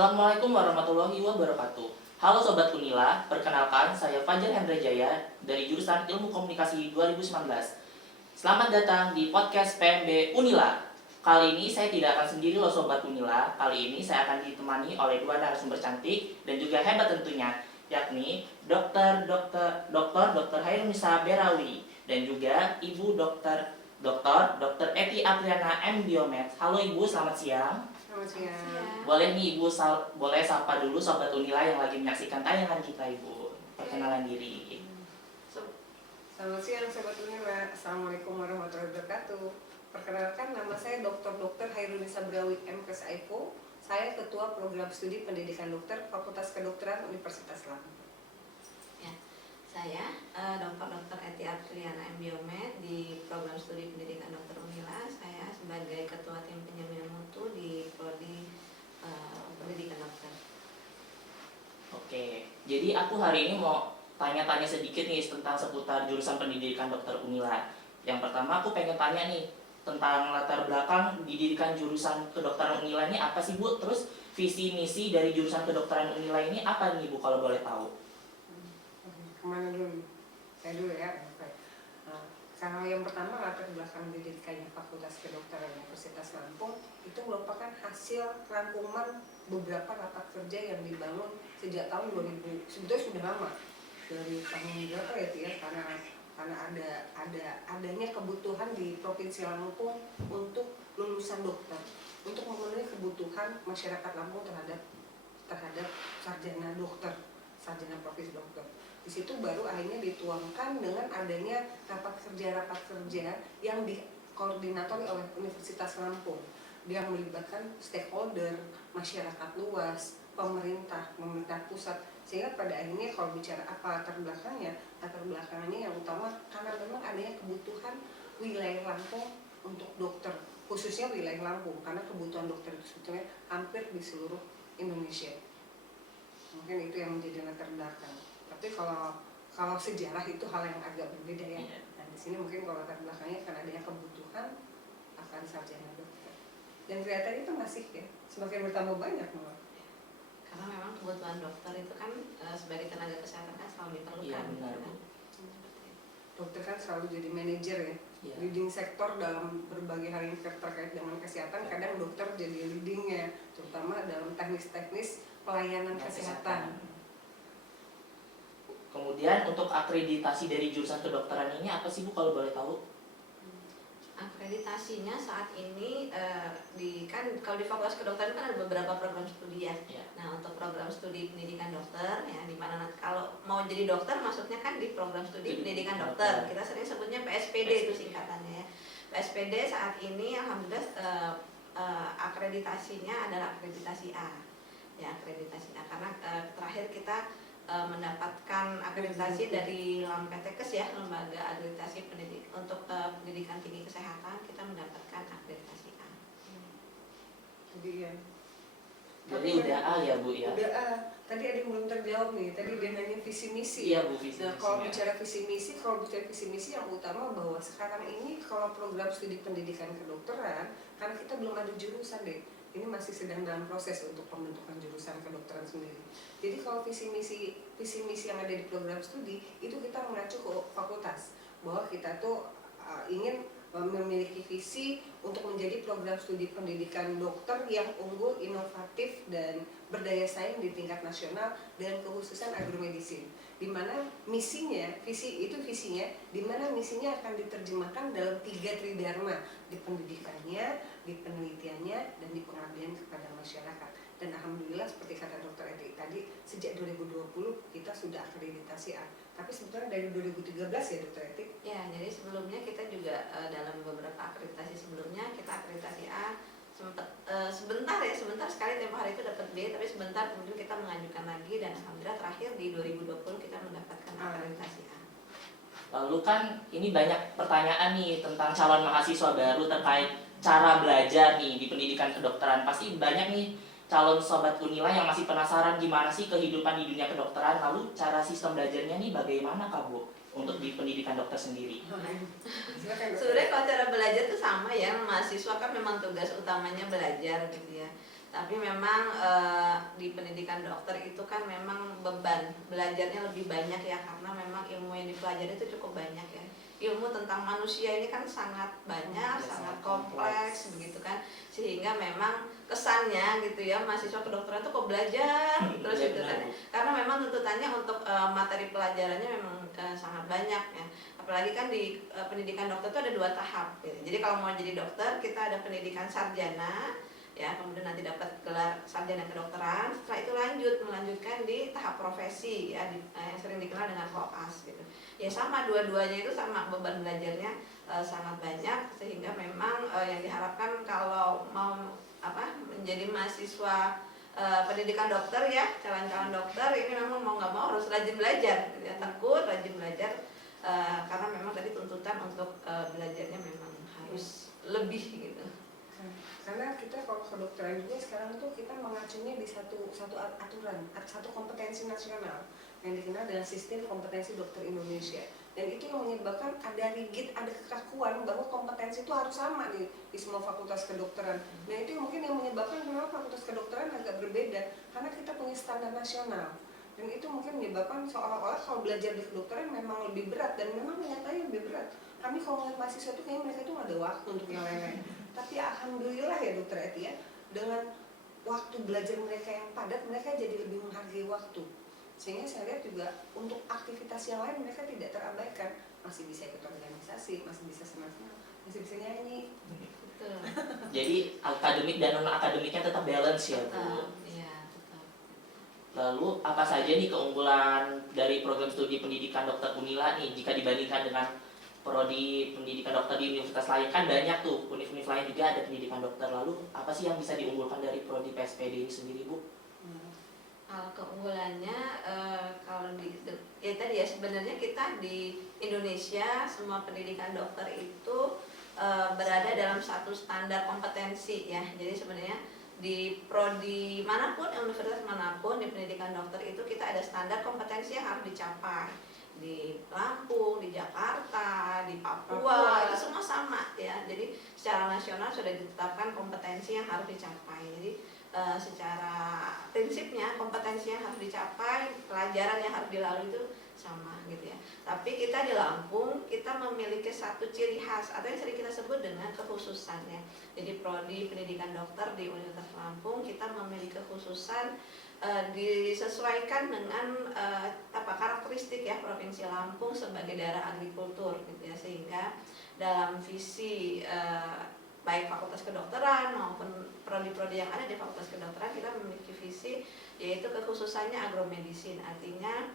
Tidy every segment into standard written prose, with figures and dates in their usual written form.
Assalamualaikum warahmatullahi wabarakatuh. Halo Sobat Unila, perkenalkan saya Fajar Hendrajaya dari jurusan Ilmu Komunikasi 2019. Selamat datang di podcast PMB Unila. Kali ini saya tidak akan sendiri loh Sobat Unila. Kali ini saya akan ditemani oleh dua narasumber cantik dan juga hebat tentunya, yakni Dr. Hairunisa Berawi dan juga Ibu Dr. Eti Apriana M. Biomed. Halo Ibu, selamat siang. Selamat siang. Boleh nih Ibu, boleh sapa dulu Sobat Unila yang lagi menyaksikan tayangan kita Ibu. Perkenalan diri. Selamat siang Sobat Unila. Assalamualaikum warahmatullahi wabarakatuh. Perkenalkan, nama saya Dr. Hairunisa Berawi M.Kes.Aipo. Saya Ketua Program Studi Pendidikan Dokter Fakultas Kedokteran Universitas Lampung. Ya, saya Dr. Eti Apriana M. Biomed di Program Studi Pendidikan Dokter Unila. Saya sebagai Ketua Tim Penjaminan Mutu di Prodi Pendidikan Dokter. Oke, jadi aku hari ini mau tanya-tanya sedikit nih tentang seputar jurusan pendidikan dokter Unila. Yang pertama aku pengen tanya nih tentang latar belakang pendidikan jurusan kedokteran Unila ini apa sih Bu? Terus visi misi dari jurusan kedokteran Unila ini apa nih Bu kalau boleh tahu? Kemana dulu? Saya dulu ya. Kalau yang pertama, latar belakang pendidikannya Fakultas Kedokteran Universitas Lampung itu merupakan hasil rangkuman beberapa rapat kerja yang dibangun sejak tahun 2000. Sebetulnya sudah lama, dari tahun berapa ya Tia? Karena adanya kebutuhan di Provinsi Lampung untuk lulusan dokter, untuk memenuhi kebutuhan masyarakat Lampung terhadap sarjana dokter, sarjana profesi dokter. Di situ baru akhirnya dituangkan dengan adanya rapat kerja yang dikoordinatori oleh Universitas Lampung yang melibatkan stakeholder, masyarakat luas, pemerintah pusat, sehingga pada akhirnya kalau bicara apa latar belakangnya yang utama karena memang adanya kebutuhan wilayah Lampung untuk dokter, khususnya wilayah Lampung, karena kebutuhan dokter itu sebetulnya hampir di seluruh Indonesia. Mungkin itu yang menjadi latar belakang. Tapi kalau sejarah itu hal yang agak berbeda ya. Dan di sini mungkin kalau latar belakangnya karena adanya kebutuhan akan sarjana dokter. Dan kelihatan itu masih ya semakin bertambah banyak malah. Karena memang kebutuhan dokter itu kan sebagai tenaga kesehatan kan selalu diperlukan. Iya benar Bu. Dokter kan selalu jadi manajer ya. Leading sektor dalam berbagai hal yang terkait dengan kesehatan. Kadang dokter jadi leadingnya, terutama dalam teknis-teknis pelayanan kesehatan. Kemudian untuk akreditasi dari jurusan kedokteran ini apa sih Bu kalau boleh tahu? Akreditasinya saat ini kalau di Fakultas Kedokteran kan ada beberapa program studi ya. Nah, untuk program studi pendidikan dokter ya, di mana kalau mau jadi dokter masuknya kan di program studi pendidikan dokter. Kita sering sebutnya PSPD itu singkatannya ya. PSPD saat ini alhamdulillah akreditasinya adalah akreditasi A. Ya, akreditasi A karena terakhir kita mendapatkan akreditasi dari LAMPTKES ya, lembaga akreditasi untuk pendidikan tinggi kesehatan, kita mendapatkan akreditasi A. Jadi udah A ya Bu ya? Udah A. Tadi ada yang belum terjawab nih. Tadi dia nanya visi misi. Iya Bu, visi misi. Nah, kalau bicara visi misi yang utama bahwa sekarang ini kalau program studi pendidikan kedokteran, karena kita belum ada jurusan deh. Ini masih sedang dalam proses untuk pembentukan jurusan kedokteran sendiri. Jadi kalau visi misi yang ada di program studi itu kita mengacu ke fakultas bahwa kita tuh ingin memiliki visi untuk menjadi program studi pendidikan dokter yang unggul, inovatif dan berdaya saing di tingkat nasional dan kekhususan agromedicine. Di mana visinya di mana misinya akan diterjemahkan dalam 3 tridharma, di pendidikannya, di penelitiannya, dan di pengabdian kepada masyarakat. Dan alhamdulillah seperti kata Dr. Edi tadi, sejak 2020 kita sudah akreditasi A. Tapi sebetulnya dari 2013 ya Dr. Edi? Ya, jadi sebelumnya kita juga dalam beberapa akreditasi sebelumnya kita akreditasi A sebentar sekali tempo hari itu dapat B, tapi sebentar kemudian kita mengajukan lagi dan alhamdulillah terakhir di 2020 kita mendapatkan akreditasi A. Lalu kan ini banyak pertanyaan nih tentang calon mahasiswa baru terkait cara belajar nih di pendidikan kedokteran. Pasti banyak nih calon Sobat Unila yang masih penasaran gimana sih kehidupan di dunia kedokteran. Lalu cara sistem belajarnya nih bagaimana Kak Bu untuk di pendidikan dokter sendiri? Sebenarnya kalau cara belajar tuh sama ya, mahasiswa kan memang tugas utamanya belajar gitu ya. Tapi memang di pendidikan dokter itu kan memang beban belajarnya lebih banyak ya, karena memang ilmu yang dipelajari itu cukup banyak ya. Ilmu tentang manusia ini kan sangat banyak, sangat kompleks begitu kan, sehingga memang kesannya gitu ya, mahasiswa kedokteran itu kok belajar terus gitu kan, karena memang tuntutannya untuk materi pelajarannya memang sangat banyak ya. Apalagi kan di pendidikan dokter itu ada 2 tahap gitu. Jadi kalau mau jadi dokter kita ada pendidikan sarjana ya, kemudian nanti dapat gelar sarjana kedokteran, setelah itu melanjutkan di tahap profesi ya, yang sering dikenal dengan koas gitu. Ya sama, dua-duanya itu sama, beban belajarnya sangat banyak, sehingga memang yang diharapkan kalau mau menjadi mahasiswa pendidikan dokter ya, calon-calon dokter ini memang mau nggak mau harus rajin belajar gitu ya, tekun rajin belajar karena memang tadi tuntutan untuk belajarnya memang harus lebih gitu. Karena kita kalau kedokteran juga sekarang tuh kita mengacunya di satu aturan, satu kompetensi nasional yang dikenal dengan sistem kompetensi dokter Indonesia. Dan itu yang menyebabkan ada rigid, ada kekakuan bahwa kompetensi itu harus sama di semua fakultas kedokteran. Nah itu mungkin yang menyebabkan kenapa fakultas kedokteran agak berbeda, karena kita punya standar nasional. Dan itu mungkin menyebabkan seolah-olah kalau belajar di kedokteran memang lebih berat, dan memang nyatanya lebih berat. Kami kalau ngeliat mahasiswa itu kayaknya mereka itu nggak ada waktu untuk yang lain-lain. Tapi alhamdulillah ya Dokter Eti ya, dengan waktu belajar mereka yang padat, mereka jadi lebih menghargai waktu. Sehingga saya lihat juga untuk aktivitas yang lain mereka tidak terabaikan, masih bisa ikut organisasi, masih bisa senang-senang, masih bisa nyanyi. Betul. Jadi akademik dan non akademiknya tetap balance ya Bu. Iya, tetap. Lalu apa saja nih keunggulan dari program studi pendidikan dokter Unila nih jika dibandingkan dengan prodi pendidikan dokter di universitas lain? Kan banyak tuh univ-univ lain juga ada pendidikan dokter. Lalu apa sih yang bisa diunggulkan dari prodi PSPD ini sendiri Bu? Kalau keunggulannya kalau ya tadi ya, sebenarnya kita di Indonesia semua pendidikan dokter itu berada dalam satu standar kompetensi ya. Jadi sebenarnya di prodi manapun, universitas manapun di pendidikan dokter itu kita ada standar kompetensi yang harus dicapai. Di Lampung, di Jakarta, di Papua itu semua sama ya. Jadi secara nasional sudah ditetapkan kompetensi yang harus dicapai. Jadi secara prinsipnya kompetensi yang harus dicapai, pelajaran yang harus dilalui itu sama gitu ya. Tapi kita di Lampung kita memiliki satu ciri khas atau yang sering kita sebut dengan kekhususan ya. Jadi prodi pendidikan dokter di Universitas Lampung kita memiliki kekhususan disesuaikan dengan karakteristik ya Provinsi Lampung sebagai daerah agrikultur gitu ya, sehingga dalam visi baik fakultas kedokteran maupun prodi-prodi yang ada di fakultas kedokteran kita memiliki visi yaitu kekhususannya agromedicine, artinya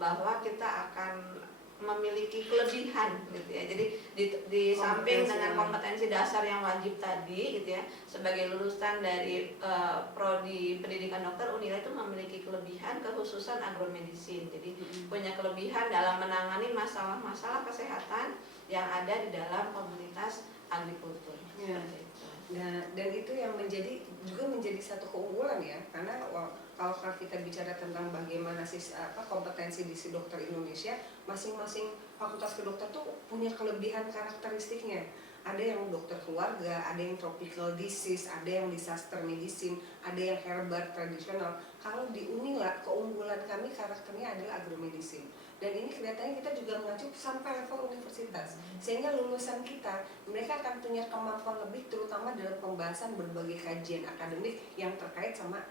bahwa kita akan memiliki kelebihan gitu ya. Jadi di samping dengan kompetensi dasar yang wajib tadi gitu ya, sebagai lulusan dari prodi pendidikan dokter Unila itu memiliki kelebihan kekhususan agromedicine. Jadi punya kelebihan dalam menangani masalah-masalah kesehatan yang ada di dalam komunitas agrikultur. Ya. Nah, dan itu yang juga menjadi satu keunggulan ya, karena kalau kita bicara tentang bagaimana kompetensi di dokter Indonesia, masing-masing fakultas kedokter tuh punya kelebihan karakteristiknya. Ada yang dokter keluarga, ada yang tropical disease, ada yang disaster medicine, ada yang herbal tradisional. Kalau di Unila, keunggulan kami karakternya adalah agromedicine. Dan ini kelihatannya kita juga mengacu sampai level universitas, sehingga lulusan kita mereka akan punya kemampuan lebih terutama dalam pembahasan berbagai kajian akademik yang terkait sama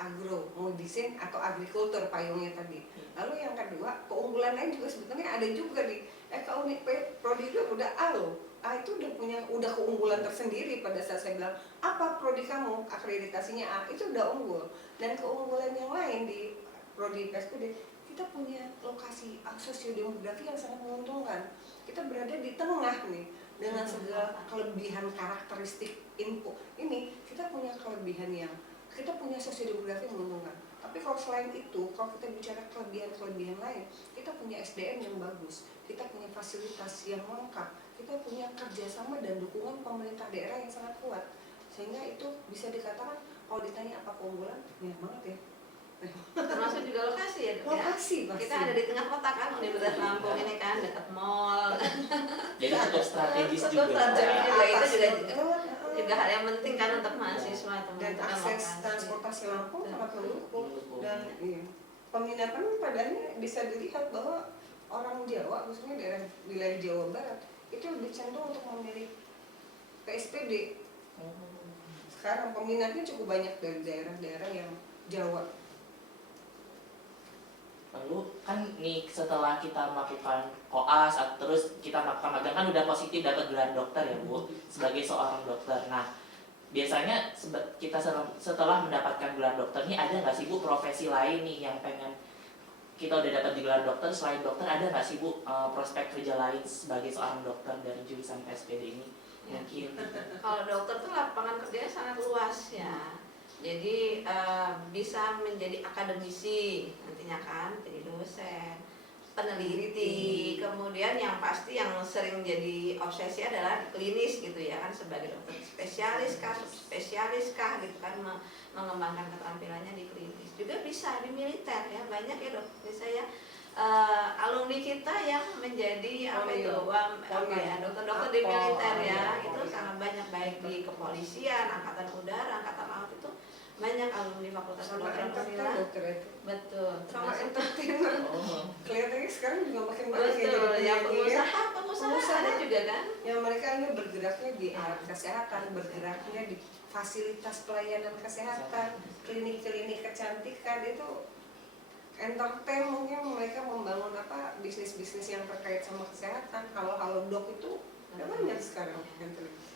agromedicine atau agrikultur payungnya tadi. Lalu yang kedua, keunggulan lain juga sebetulnya ada juga di prodi itu udah itu udah keunggulan tersendiri. Pada saat saya bilang apa prodi kamu akreditasinya A, itu udah unggul. Dan keunggulan yang lain di prodi PSPD, kita punya lokasi sosiodemografi yang sangat menguntungkan. Kita berada di tengah nih dengan segala kelebihan karakteristik input ini, kita punya kelebihan yang kita punya sosiodemografi menguntungkan. Tapi kalau selain itu, kalau kita bicara kelebihan-kelebihan lain, kita punya SDM yang bagus, kita punya fasilitas yang lengkap, kita punya kerjasama dan dukungan pemerintah daerah yang sangat kuat, sehingga itu bisa dikatakan kalau ditanya apa keunggulan, banyak banget ya. Termasuk juga lokasi ya, lokasi ya? Kita ada di tengah kota kan, Universitas Lampung ini kan dekat mall. Jadi cukup strategis juga. Itu juga juga hal yang penting kan untuk mahasiswa dan teman-teman akses lokasi. transportasi Lampung sangat mendukung. Mendukung. Dan iya, peminatan padanya bisa dilihat bahwa orang Jawa, khususnya daerah wilayah Jawa Barat, itu lebih cenderung untuk memilih PSPD. Sekarang peminatnya cukup banyak dari daerah-daerah yang Jawa. Lalu kan nih setelah kita melakukan koas terus kita melakukan magang kan udah positif dapat gelar dokter ya Bu sebagai seorang dokter. Nah biasanya kita setelah mendapatkan gelar dokter nih ada nggak sih Bu profesi lain nih yang pengen kita udah dapat di gelar dokter, selain dokter ada nggak sih Bu prospek kerja lain sebagai seorang dokter dari jurusan PSPD ini? Ya. Mungkin Kalau dokter tuh lapangan kerjanya sangat luas ya. Jadi bisa menjadi akademisi nantinya kan, jadi dosen, peneliti, kemudian yang pasti yang sering jadi obsesi adalah klinis gitu ya kan, sebagai dokter spesialis kah gitu kan, mengembangkan keterampilannya di klinis. Juga bisa di militer ya, banyak ya dokter saya alumni kita yang menjadi dokter-dokter di militer ya, itu sangat banyak, baik di kepolisian, angkatan udara, angkatan laut, itu banyak alumni fakultas Sama kedokteran entertain Unila. dokter itu. Betul. Sama termasuk- entertainer. Kelihatannya sekarang juga makin banyak Betul, jadi yang penyanyi ya. pengusaha ada juga kan. Yang mereka ini bergeraknya di alat kesehatan, bergeraknya di fasilitas pelayanan kesehatan, klinik-klinik kecantikan, itu entertain. Mungkin mereka membangun bisnis-bisnis yang terkait sama kesehatan. Halo dok itu udah banyak sekarang.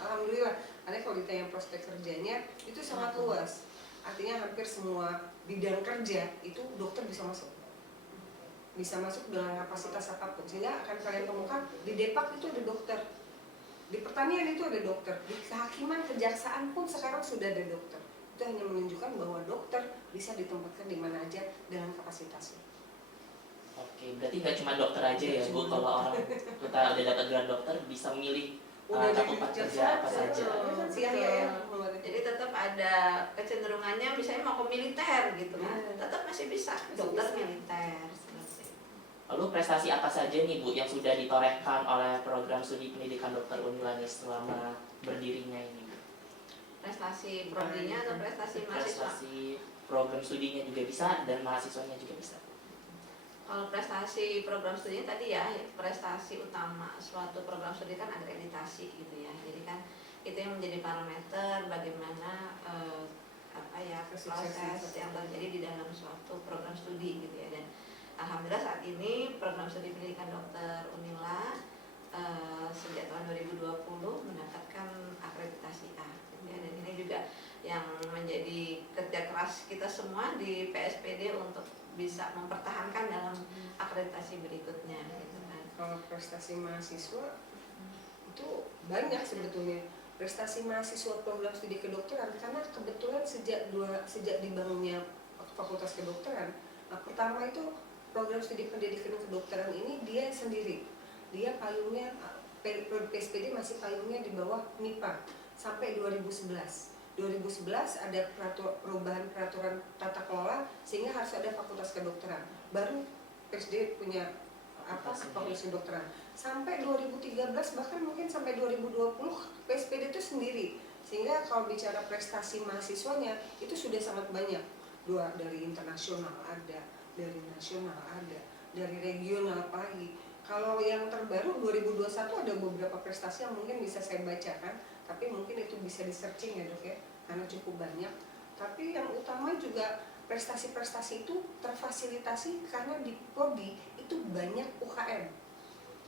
Alhamdulillah, karena kalau ditanya prospek kerjanya itu sangat luas. Artinya hampir semua bidang kerja itu dokter bisa masuk dengan kapasitas apapun. Sehingga akan kalian temukan di Depak itu ada dokter, di pertanian itu ada dokter, di kehakiman, kejaksaan pun sekarang sudah ada dokter. Itu hanya menunjukkan bahwa dokter bisa ditempatkan di mana aja dengan kapasitasnya. oke, berarti nggak cuma dokter aja ya Bu, kalau orang kita udah dapat gelar dokter bisa milih cakupan kerja apa saja. Jadi tetap ada kecenderungannya, misalnya mau ke militer gitu kan, tetap masih bisa dokter militer. Lalu prestasi apa saja nih Bu yang sudah ditorehkan oleh program studi pendidikan dokter Unila selama berdirinya ini Bu? Prestasi prodinya atau prestasi mahasiswa? Prestasi program studinya juga bisa dan mahasiswanya juga bisa. Kalau prestasi program studinya tadi ya, prestasi utama suatu program studi kan akreditasi gitu ya. Jadi kan itu yang menjadi parameter bagaimana proses yang terjadi di dalam suatu program studi gitu ya. Dan alhamdulillah saat ini program studi pendidikan dokter Unila sejak tahun 2020 mendapatkan akreditasi A gitu ya. Dan ini juga yang menjadi kerja keras kita semua di PSPD untuk bisa mempertahankan dalam akreditasi berikutnya gitu kan. Kalau prestasi mahasiswa itu banyak sebetulnya. Prestasi mahasiswa program studi kedokteran, karena kebetulan sejak dibangunnya Fakultas Kedokteran, pertama itu program studi pendidikan kedokteran ini dia sendiri, dia payungnya PSPD masih payungnya di bawah MIPA sampai 2011 ada perubahan peraturan tata kelola sehingga harus ada Fakultas Kedokteran, baru PSD punya Fakultas Kedokteran. Sampai 2013 bahkan mungkin sampai 2020 PSPD itu sendiri. Sehingga kalau bicara prestasi mahasiswanya itu sudah sangat banyak. Dari internasional ada, dari nasional ada, dari regional apalagi. Kalau yang terbaru 2021 ada beberapa prestasi yang mungkin bisa saya bacakan, tapi mungkin itu bisa di-searching ya Dok ya, karena cukup banyak. Tapi yang utama juga prestasi-prestasi itu terfasilitasi karena di prodi itu banyak UKM,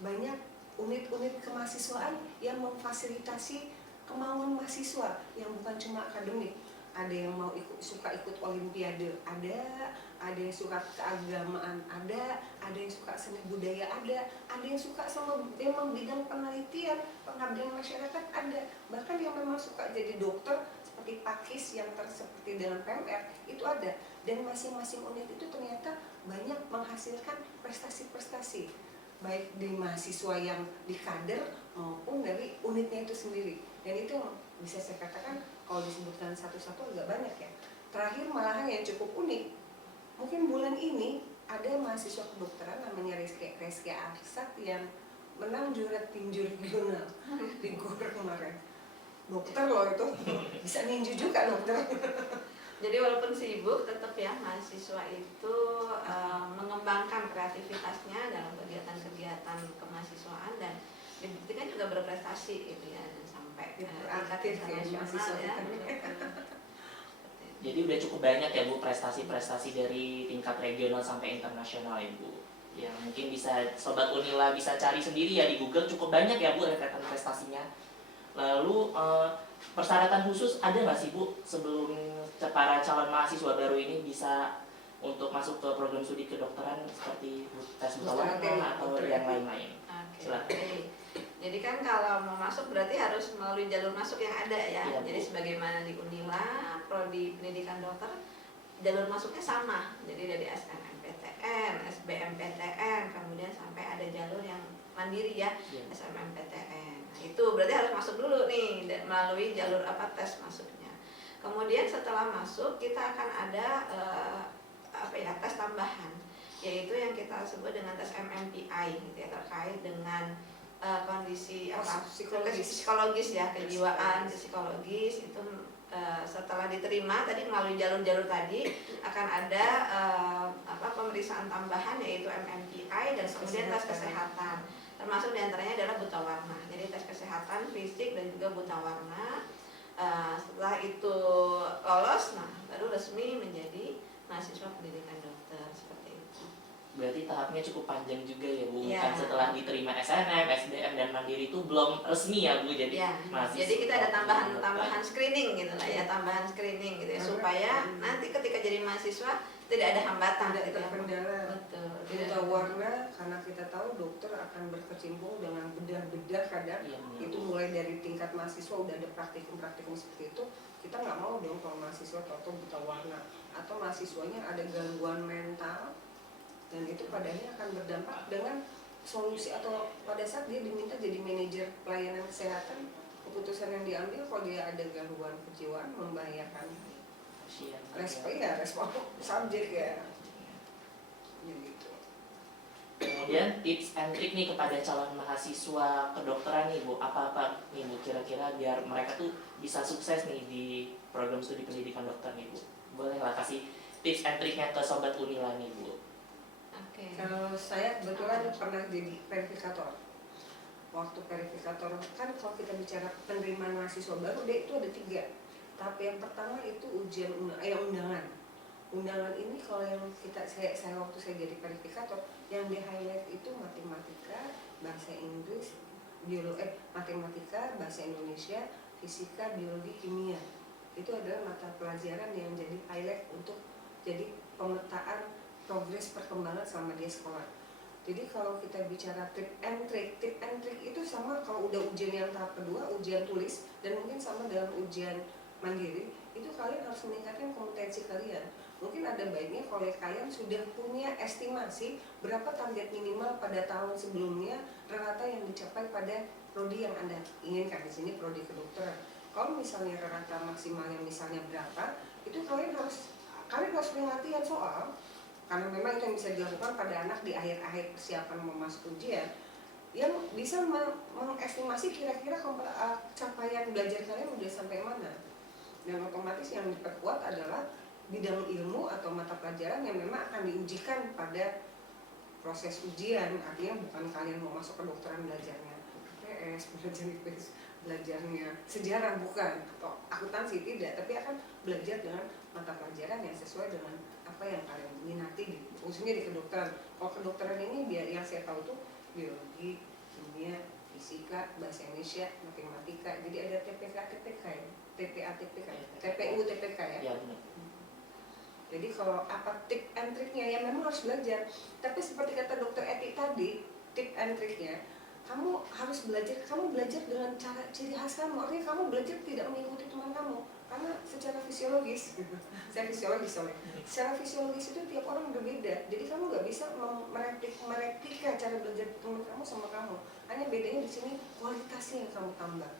banyak unit-unit kemahasiswaan yang memfasilitasi kemauan mahasiswa yang bukan cuma akademik. Ada yang mau suka ikut olimpiade, ada yang suka keagamaan, ada yang suka seni budaya, ada yang suka sama memang bidang penelitian, pengabdian masyarakat ada, bahkan yang memang suka jadi dokter seperti Pakis yang seperti dalam PMR itu ada. Dan masing-masing unit itu ternyata banyak menghasilkan prestasi-prestasi baik di mahasiswa yang di kader maupun dari unitnya itu sendiri. Dan itu bisa saya katakan kalau disebutkan satu-satu agak banyak ya. Terakhir malahan yang cukup unik, mungkin bulan ini ada mahasiswa kedokteran namanya Rizky Arsat yang menang juara tinju regional di GOR kemarin. dokter loh itu bisa ninju juga dokter. Jadi walaupun sibuk, tetap ya mahasiswa itu mengembangkan kreativitasnya dalam kegiatan-kegiatan kemahasiswaan dan dibuktikan juga berprestasi gitu ya, dan sampai tingkat internasional ya. Jadi udah cukup banyak ya Bu prestasi-prestasi dari tingkat regional sampai internasional ya Bu. Ya mungkin bisa Sobat Unila bisa cari sendiri ya di Google, cukup banyak ya Bu rentetan prestasinya. Lalu persyaratan khusus ada nggak sih Bu sebelum para calon mahasiswa baru ini bisa untuk masuk ke program studi kedokteran seperti tes buta warna atau yang lain-lain? Oke. Jadi kan kalau mau masuk berarti harus melalui jalur masuk yang ada ya. Iya, jadi sebagaimana di Unila, prodi pendidikan dokter, jalur masuknya sama. Jadi dari SNMPTN, SBMPTN, kemudian sampai ada jalur yang mandiri ya, SNMPTN. Nah, itu berarti harus masuk dulu nih melalui jalur tes masuknya. Kemudian setelah masuk kita akan ada tes tambahan, yaitu yang kita sebut dengan tes MMPI gitu ya, terkait dengan kondisi psikologis ya, kejiwaan psikologis itu. Setelah diterima tadi melalui jalur-jalur tadi akan ada pemeriksaan tambahan yaitu MMPI dan kemudian tes kesehatan, termasuk diantaranya adalah buta warna. Jadi tes kesehatan fisik dan juga buta warna. Setelah itu lolos, nah baru resmi menjadi mahasiswa pendidikan dokter seperti itu. Berarti tahapnya cukup panjang juga ya Bu. Bukan setelah diterima SNM, SBM dan Mandiri itu belum resmi ya Bu jadi mahasiswa. Jadi kita ada tambahan screening gitu lah ya, tambahan screening gitu ya, supaya nanti ketika jadi mahasiswa tidak ada hambatan, tidak gitu terkendala. Betul. Buta warna karena kita tahu dokter akan berkecimpung dengan bedah-bedah kadang itu mulai dari tingkat mahasiswa udah ada praktikum seperti itu. Kita nggak mau dong kalau mahasiswa tahu buta warna atau mahasiswanya ada gangguan mental, dan itu padanya akan berdampak dengan solusi atau pada saat dia diminta jadi manajer pelayanan kesehatan, keputusan yang diambil kalau dia ada gangguan kejiwaan membahayakan respon subjek ya. Gitu. Kemudian tips and trick nih kepada calon mahasiswa kedokteran nih Bu, apa nih Bu kira-kira biar mereka tuh bisa sukses nih di program studi pendidikan dokter nih Bu. Boleh lah kasih tips and tricknya ke Sobat Unila nih Bu. Kalau saya kebetulan pernah jadi verifikator. Waktu verifikator kan kalau kita bicara penerimaan mahasiswa baru dia itu ada 3. Tahap yang pertama itu ujian undangan. Undangan ini kalau yang saya waktu saya jadi verifikator yang di highlight itu matematika, bahasa Inggris, matematika, bahasa Indonesia, fisika, biologi, kimia. Itu adalah mata pelajaran yang jadi highlight untuk jadi pemetaan progres perkembangan selama dia sekolah. Jadi kalau kita bicara tip and trick itu sama kalau udah ujian yang tahap kedua, ujian tulis, dan mungkin sama dalam ujian mandiri, itu kalian harus meningkatkan kompetensi kalian. Mungkin ada baiknya kalau kalian sudah punya estimasi berapa target minimal pada tahun sebelumnya rata yang dicapai pada prodi yang Anda inginkan. Di sini prodi kedokteran. Kalau misalnya rata maksimal yang misalnya berapa, itu kalian harus punya latihan soal. Karena memang itu yang bisa dilakukan pada anak di akhir-akhir persiapan mau masuk ujian, yang bisa mengestimasi kira-kira capaian belajar kalian udah sampai mana. Dan otomatis yang diperkuat adalah bidang ilmu atau mata pelajaran yang memang akan diujikan pada proses ujian. Artinya bukan kalian mau masuk ke kedokteran belajarnya PS, belajarnya sejarah bukan, atau akuntansi tidak, tapi akan belajar dengan mata pelajaran yang sesuai dengan apa yang kalian minati khususnya di kedokteran. Kalau kedokteran ini yang saya tahu tuh biologi, kimia, fisika, bahasa Indonesia, matematika. Jadi ada TPK ya, TPU TPK ya. Jadi kalau apa tip and triknya ya memang harus belajar. Tapi seperti kata Dokter Eti tadi, tip and triknya kamu harus belajar dengan cara ciri khas kamu. Artinya kamu belajar tidak mengikuti teman kamu, karena secara fisiologis, saya fisiologis soalnya. Secara fisiologis itu tiap orang berbeda. Jadi kamu nggak bisa mereplika cara belajar teman kamu sama kamu. Hanya bedanya di sini kualitasnya yang kamu tambah.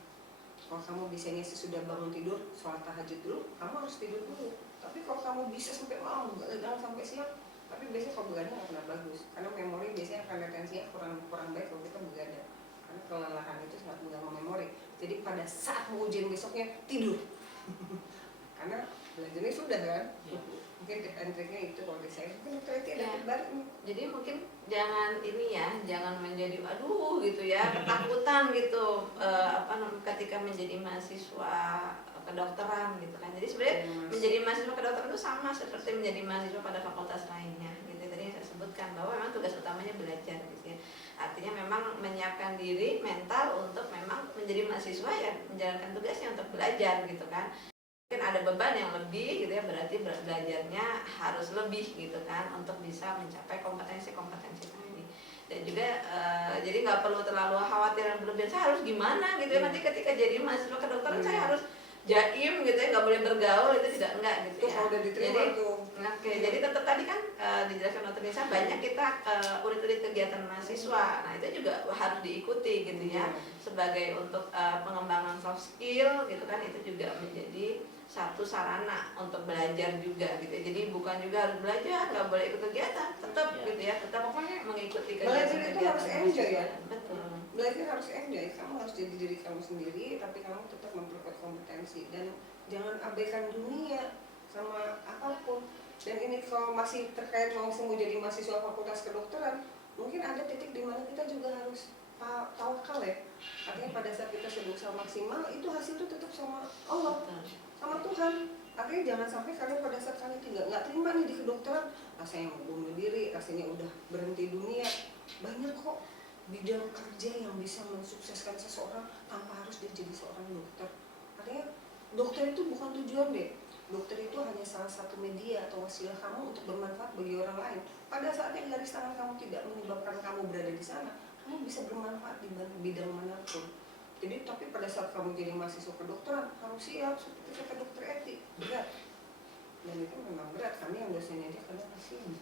Kalau kamu biasanya sesudah bangun tidur sholat tahajud dulu, kamu harus tidur dulu. Tapi kalau kamu bisa sampai malam, begadang sampai siang, tapi biasanya kalau begadang nggak pernah bagus, karena memori biasanya akan retensinya kurang baik kalau kita begadang. karena kelelahan itu sangat mengganggu memori. Jadi pada saat mau ujian besoknya tidur karena belajarnya sudah kan. Ya, Bu. Mungkin tips and triknya itu kalau di saya. Mungkin dokter itu ada Ya. tip baru nih. Jadi mungkin jangan ini ya, jangan menjadi aduh gitu ya, ketakutan gitu ketika menjadi mahasiswa kedokteran gitu kan. Jadi sebenarnya menjadi mahasiswa kedokteran itu sama seperti menjadi mahasiswa pada fakultas lainnya gitu. Tadi yang saya sebutkan bahwa memang tugas utamanya belajar gitu ya. Artinya memang menyiapkan diri mental untuk memang menjadi mahasiswa ya, menjalankan tugasnya untuk belajar gitu kan. Mungkin ada beban yang lebih gitu ya, berarti belajarnya harus lebih gitu kan untuk bisa mencapai kompetensi-kompetensi tadi. Dan juga jadi nggak perlu terlalu khawatir yang berlebihan, saya harus gimana gitu ya, nanti ketika jadi mahasiswa kedokteran saya harus jaim gitu ya, nggak boleh bergaul, itu juga enggak gitu Itu ya. kalau udah diterima Jadi, tuh. oke, jadi tetap tadi kan dijelaskan Dr. Nisa, banyak kita unit-unit kegiatan mahasiswa, nah itu juga harus diikuti gitu ya, sebagai untuk pengembangan soft skill gitu kan, itu juga menjadi satu sarana untuk belajar juga gitu ya. Jadi bukan juga harus belajar, nggak boleh ikut kegiatan, tetap gitu ya, tetap mengikuti Belajar itu kegiatan-kegiatan harus enjoy ya. mahasiswa. Betul. Belajar harus enjoy, kamu harus jadi diri kamu sendiri, tapi kamu tetap memperkuat kompetensi dan jangan abaikan dunia sama apapun. Dan ini kalau masih terkait mau jadi mahasiswa fakultas kedokteran, mungkin ada titik di mana kita juga harus tawakal ya. Artinya pada saat kita sudah berusaha maksimal, itu hasil itu tetap sama Allah, sama Tuhan. Artinya jangan sampai kalian pada saat kalian nggak terima nih di kedokteran, rasanya mau bunuh diri, rasanya udah berhenti dunia. Banyak kok bidang kerja yang bisa mensukseskan seseorang tanpa harus dia jadi seorang dokter. Artinya dokter itu bukan tujuan deh. Dokter itu hanya salah satu media atau wasilah kamu untuk bermanfaat bagi orang lain. Pada saatnya garis tangan kamu tidak menyebabkan kamu berada di sana, kamu bisa bermanfaat di bidang manapun. Jadi tapi pada saat kamu jadi mahasiswa kedokteran harus siap seperti kata dokter etik, berat. Dan itu memang berat, kami yang dosennya dia karena kasihan.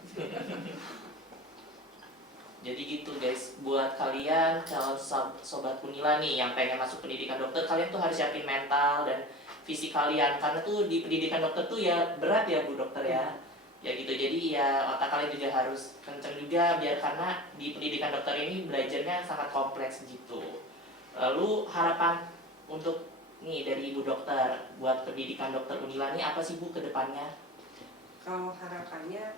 Jadi gitu guys, buat kalian calon sobat Unila nih yang pengen masuk pendidikan dokter, kalian tuh harus siapin mental dan fisik kalian, karena tuh di pendidikan dokter tuh ya berat ya Bu Dokter ya. Ya gitu, jadi ya otak kalian juga harus kenceng juga, biar karena di pendidikan dokter ini belajarnya sangat kompleks gitu. Lalu harapan untuk nih dari Ibu Dokter buat pendidikan dokter Unila nih apa sih Bu ke depannya? Kalau harapannya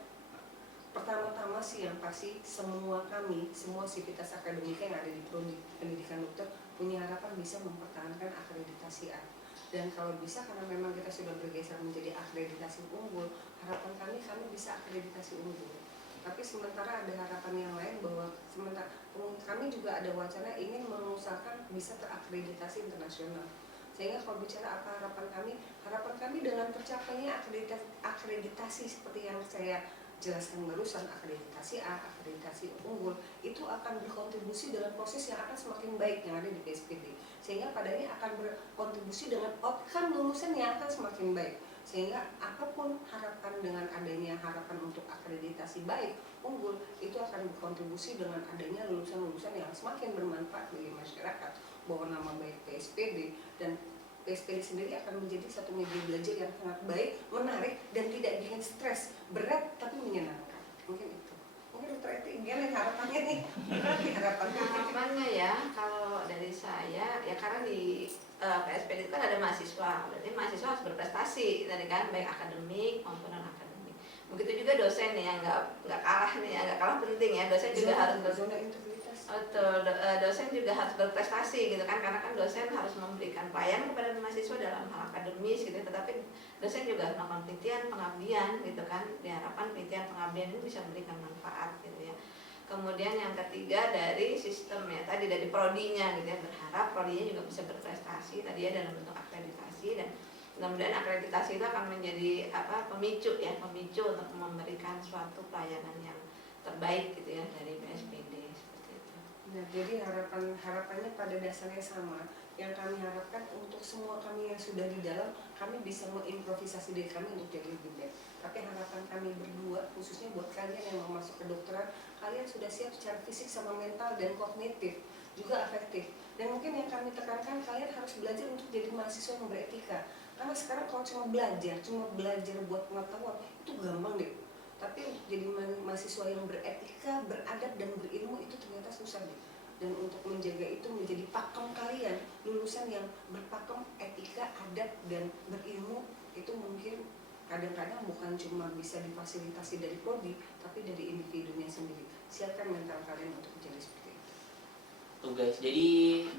pertama-tama sih yang pasti semua sivitas akademika yang ada di prodi pendidikan dokter punya harapan bisa mempertahankan akreditasi A. Dan kalau bisa karena memang kita sudah bergeser menjadi akreditasi unggul, harapan kami bisa akreditasi unggul. Tapi sementara ada harapan yang lain bahwa kami juga ada wacana ingin mengusahakan bisa terakreditasi internasional. Sehingga kalau bicara apa harapan kami dengan tercapainya akreditasi seperti yang saya jelaskan barusan, akreditasi A, akreditasi unggul, itu akan berkontribusi dalam proses yang akan semakin baik yang ada di PSPD. Sehingga padanya akan berkontribusi dengan outcome lulusan yang akan semakin baik. Sehingga apapun harapan dengan adanya harapan untuk akreditasi baik, unggul, itu akan berkontribusi dengan adanya lulusan-lulusan yang semakin bermanfaat bagi masyarakat, bawa nama baik PSPD, dan PSPD sendiri akan menjadi satu media belajar yang sangat baik, menarik, dan tidak bikin stres, berat tapi menyenangkan. Mungkin itu. Mungkin Dokter Eti, gimana harapannya nih? Harapannya ya, kalau dari saya, ya karena di PSPD itu kan ada mahasiswa, berarti mahasiswa harus berprestasi, tadi kan, baik akademik maupun non akademik. Begitu juga dosen nih yang nggak kalah nih, nggak kalah penting ya, dosen juga harus zona integritas. Betul, dosen juga harus berprestasi gitu kan, karena kan dosen harus memberikan pelayanan kepada mahasiswa dalam hal akademis gitu, tetapi dosen juga harus melakukan penelitian, pengabdian gitu kan, diharapkan penelitian pengabdian itu bisa memberikan manfaat gitu ya. Kemudian yang ketiga dari sistem ya, tadi dari prodinya gitu ya, berharap prodinya juga bisa berprestasi tadi ya dalam bentuk akreditasi, dan mudah-mudahan akreditasi itu akan menjadi pemicu untuk memberikan suatu pelayanan yang terbaik gitu ya dari PSPD. Nah, jadi harapannya pada dasarnya sama. Yang kami harapkan untuk semua kami yang sudah di dalam, kami bisa mengimprovisasi diri kami untuk jadi lebih baik. Tapi harapan kami berdua, khususnya buat kalian yang mau masuk kedokteran, kalian sudah siap secara fisik sama mental dan kognitif, juga afektif. Dan mungkin yang kami tekankan, kalian harus belajar untuk jadi mahasiswa yang beretika. Karena sekarang kalau cuma belajar buat pengetahuan, itu gampang deh. Tapi jadi mahasiswa yang beretika, beradab, dan berilmu itu ternyata susah deh. dan untuk menjaga itu menjadi pakem kalian, lulusan yang berpakem, etika, adab, dan berilmu. Itu mungkin kadang-kadang bukan cuma bisa difasilitasi dari prodi, tapi dari individunya sendiri. Siapkan mental kalian untuk menjadi seperti itu. Tuh guys, jadi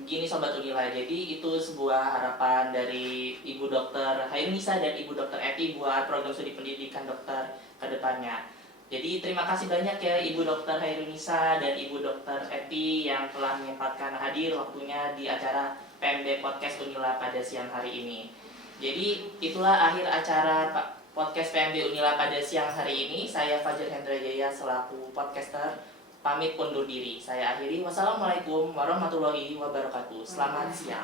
gini Sobat Unila, jadi itu sebuah harapan dari Ibu Dr. Hairunisa dan Ibu Dr. Eti buat program studi pendidikan dokter ke depannya. Jadi terima kasih banyak ya Ibu Dr. Hairunisa dan Ibu Dr. Eti yang telah menyempatkan hadir waktunya di acara PMB Podcast Unila pada siang hari ini. Jadi itulah akhir acara podcast PMB Unila pada siang hari ini. Saya Fajar Hendrajaya selaku podcaster pamit undur diri. Saya akhiri. Wassalamualaikum warahmatullahi wabarakatuh. Selamat siang.